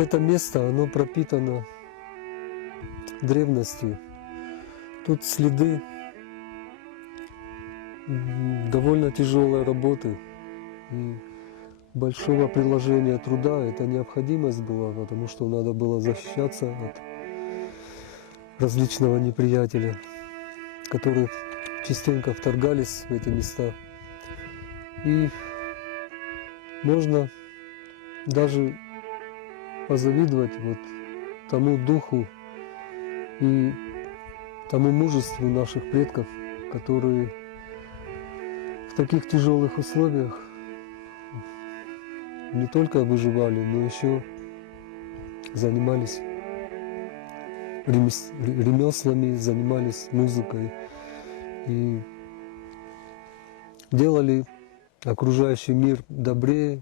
это место, оно пропитано древностью. Тут следы довольно тяжелой работы и большого приложения труда. Это необходимость была, потому что надо было защищаться от различного неприятеля, которые частенько вторгались в эти места. И можно даже позавидовать вот тому духу и тому мужеству наших предков, которые в таких тяжелых условиях не только выживали, но еще занимались ремеслами, занимались музыкой и делали окружающий мир добрее.